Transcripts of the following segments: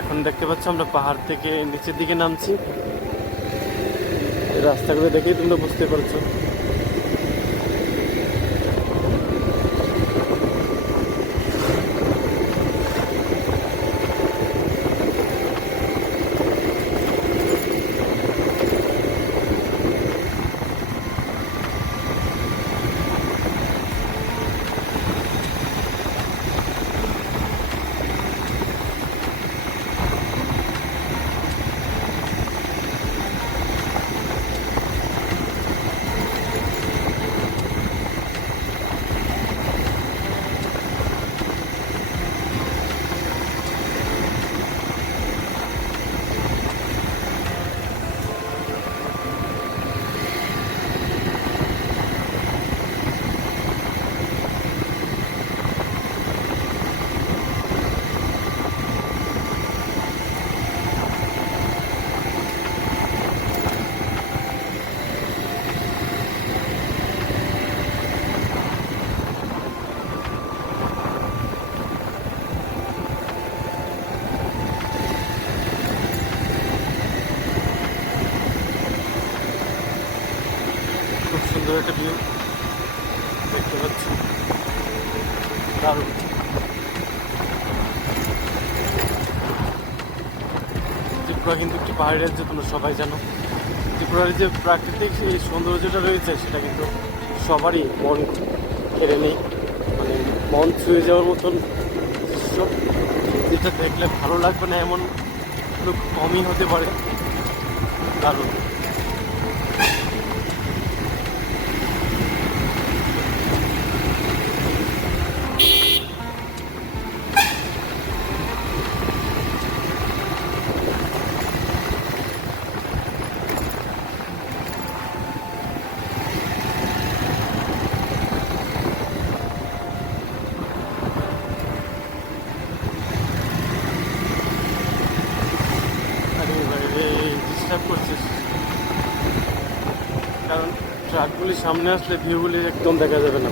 এখন দেখতে পাচ্ছ আমরা পাহাড় থেকে নিচের দিকে নামছি। রাস্তাগুলো দেখেই তোমরা বুঝতে পারছ খুব সুন্দর একটা ভিউ দেখতে পাচ্ছি দারুণ ত্রিপুরা কিন্তু একটি পাহাড়ি রাজ্য, তোমরা সবাই জানো। ত্রিপুরার যে প্রাকৃতিক এই সৌন্দর্যটা রয়েছে, সেটা কিন্তু সবারই মন কেড়ে নেই। মানে মন ছুঁয়ে যাওয়ার মতন দৃশ্য। যেটা দেখলে ভালো লাগবে না, এমন কমই হতে পারে। দারুণ আরে বাইরে ডিস্টার্ব করছিস কারণ ট্রাকগুলি সামনে আসলে ভিউগুলি একদম দেখা যাবে না।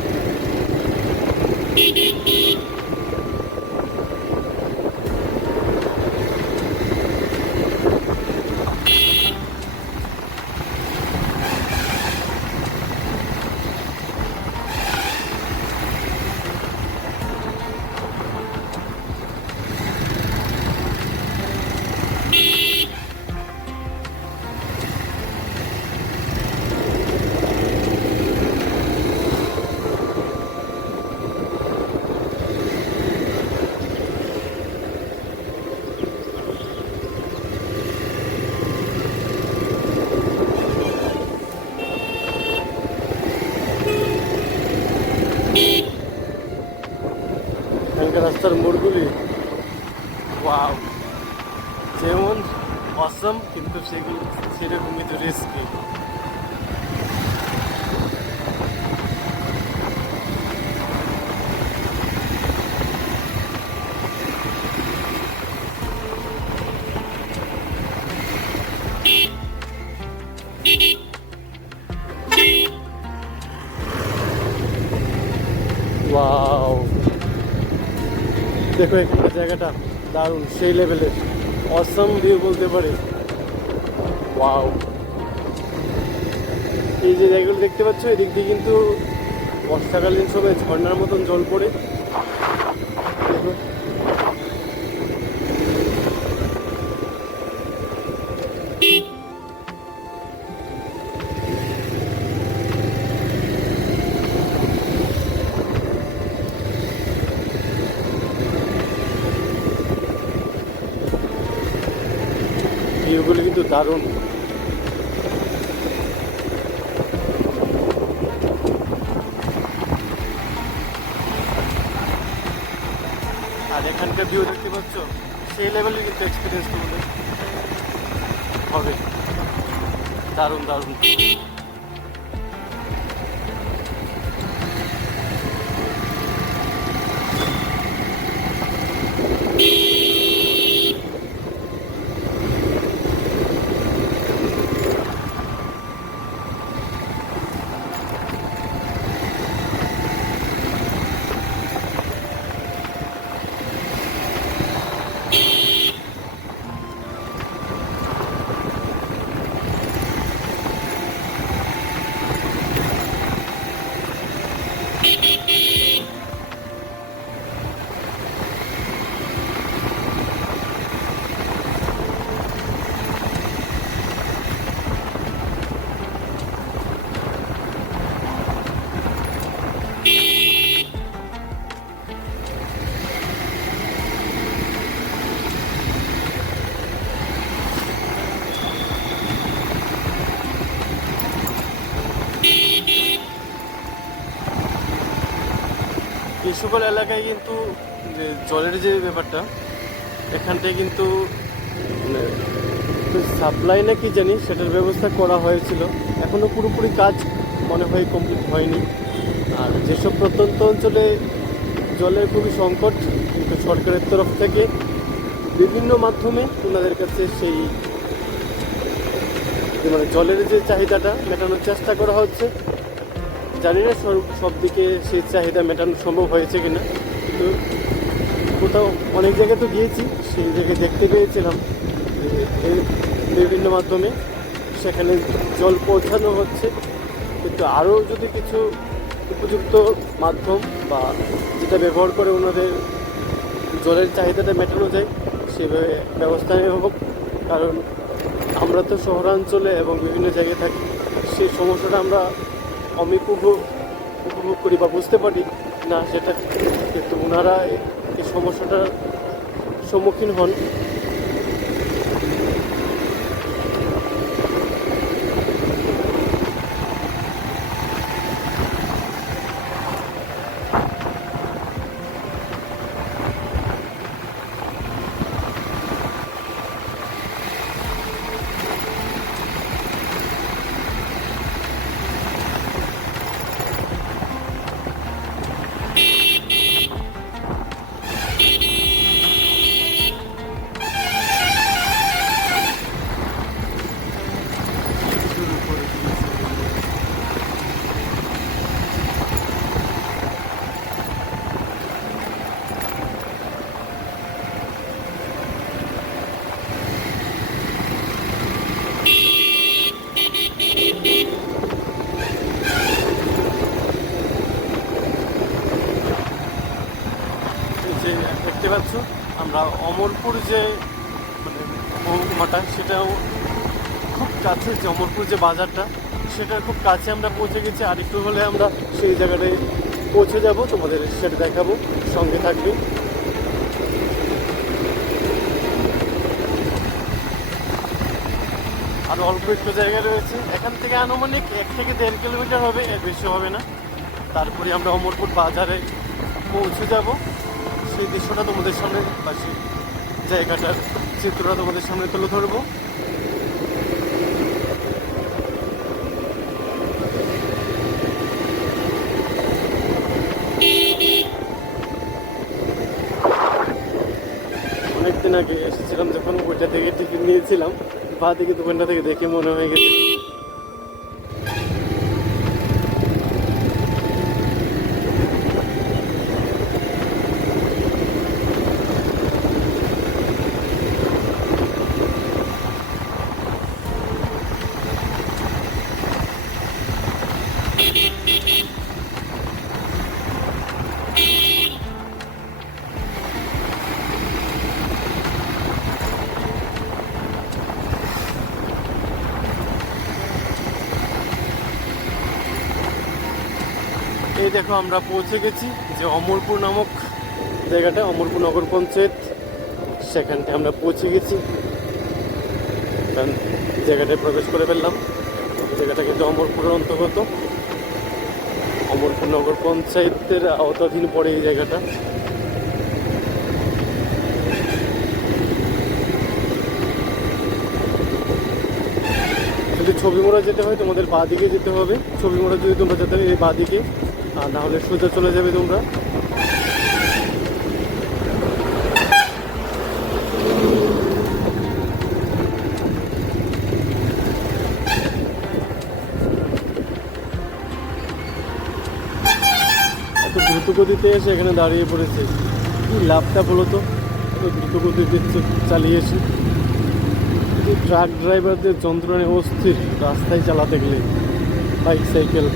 রাস্তার মোড়গুলি। ওয়াও যেমন অসম কিন্তু সেগুলো সেরকমই তো রিস্কি জায়গাটা দারুণ, সেই লেভেলের অসম ভিউ বলতে পারে ওয়াও এই যে জায়গাগুলো দেখতে পাচ্ছ, এদিক দিয়ে কিন্তু বর্ষাকালীন সময় ঝর্ণার মতন জল পড়ে। ভিউগুলো কিন্তু দারুণ। আর এখানকার ভিউ দেখতে পাচ্ছ, সেই লেভেলের কিন্তু এক্সপিরিয়েন্স তোমাদের হবে। দারুণ দারুণ। সকল এলাকায় কিন্তু যে জলের যে ব্যাপারটা এখানটায় কিন্তু সাপ্লাই না কি জানি, সেটার ব্যবস্থা করা হয়েছিল। এখনও পুরোপুরি কাজ মনে হয় কমপ্লিট হয়নি। আর যেসব প্রত্যন্ত অঞ্চলে জলের খুবই সংকট, কিন্তু সরকারের তরফ থেকে বিভিন্ন মাধ্যমে ওনাদের কাছে সেই মানে জলের যে চাহিদাটা মেটানোর চেষ্টা করা হচ্ছে। জানি না সব দিকে সেই চাহিদা মেটানো সম্ভব হয়েছে কিনা। কিন্তু কোথাও অনেক জায়গায় তো গিয়েছি, সেই জায়গায় দেখতে পেয়েছিলাম। বিভিন্ন মাধ্যমে সেখানে জল পৌঁছানো হচ্ছে। কিন্তু আরও যদি কিছু উপযুক্ত মাধ্যম বা যেটা ব্যবহার করে ওনাদের জলের চাহিদাটা মেটানো যায়, সেভাবে ব্যবস্থা হোক। কারণ আমরা তো শহরাঞ্চলে এবং বিভিন্ন জায়গায় থাকি, সেই সমস্যাটা আমরা উপভোগ উপভোগ করি বা বুঝতে পারি না সেটা কিন্তু ওনারা এই সমস্যাটার সম্মুখীন হন। পাচ্ছ। আমরা অমরপুর যে মানে মহকুমাটা সেটাও খুব কাছে যে অমরপুর যে বাজারটা সেটার খুব কাছে আমরা পৌঁছে গেছি। আর একটু হলে আমরা সেই জায়গাটায় পৌঁছে যাব। তোমাদের সেটা দেখাবো। সঙ্গে থাকবে। আর অল্প একটু জায়গা রয়েছে। এখান থেকে আনুমানিক এক থেকে দেড় কিলোমিটার হবে, এর বেশি হবে না। তারপরে আমরা অমরপুর বাজারে পৌঁছে যাব। সেই দৃশ্যটা তোমাদের সামনে বা সেই জায়গাটার চিত্রটা তোমাদের সামনে তুলে ধরবো। অনেকদিন আগে এসেছিলাম যখন ওইটা থেকে টিকিট নিয়েছিলাম, বা দিকে দোকানটা থেকে দেখে মনে হয়ে গেছে। এই দেখো, আমরা পৌঁছে গেছি যে অমরপুর নামক জায়গাটা, অমরপুর নগর পঞ্চায়েত। সেখানটায় আমরা পৌঁছে গেছি। জায়গাটায় প্রবেশ করে ফেললাম। জায়গাটা কিন্তু অমরপুরের অন্তর্গত। অমরপুর নগর পঞ্চায়েতের আওতাধীন পড়ে এই জায়গাটা। ছবি মোড়া যেতে হয়, তোমাদের বাঁ দিকে যেতে হবে। ছবি মোড়া যদি তোমরা যেতে এই বাঁ দিকে। আর না হলে সোজা চলে যাবে তোমরা। এত দ্রুত গতিতে এসে এখানে দাঁড়িয়ে পড়েছে। কি লাভটা বলো তো? এত দ্রুত গতিতে চালিয়েছি ট্রাক ড্রাইভারদের যন্ত্রণায় অস্থির, রাস্তায় চালাতে গেলে। Bike, cycle.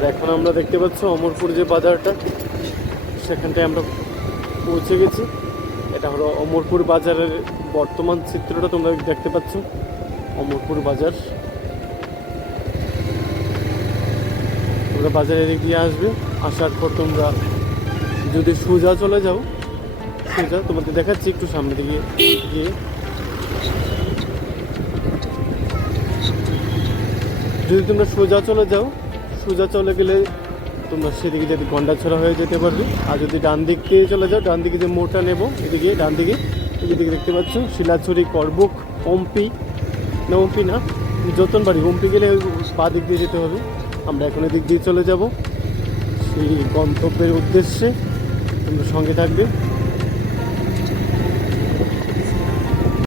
আর এখন আমরা দেখতে পাচ্ছ অমরপুর যে বাজারটা, সেখানটায় আমরা পৌঁছে গেছি। এটা হলো অমরপুর বাজারের বর্তমান চিত্রটা তোমরা দেখতে পাচ্ছ, অমরপুর বাজার। তোমরা বাজারে দিয়ে আসবে, আসার পর তোমরা যদি সোজা চলে যাও, সোজা তোমাদের দেখাচ্ছি একটু সামনে দিকে গিয়ে। যদি তোমরা সোজা চলে যাও সোজা চলে গেলে তোমরা সেদিকে যদি গন্ডাছড়া হয়ে যেতে পারবে। আর যদি ডান দিক দিয়ে চলে যাও, ডান দিকে যে মোড়টা নেব, এদিকে, ডান দিকে, এদিকে দেখতে পাচ্ছ শিলাছড়ি, করবুক পম্পি না, ওমপি না, যতন বাড়ি, ওমপি গেলে পা দিক দিয়ে যেতে হবে। আমরা এখন এদিক দিয়ে চলে যাব। সেই গন্তব্যের উদ্দেশ্যে তোমরা সঙ্গে থাকবে।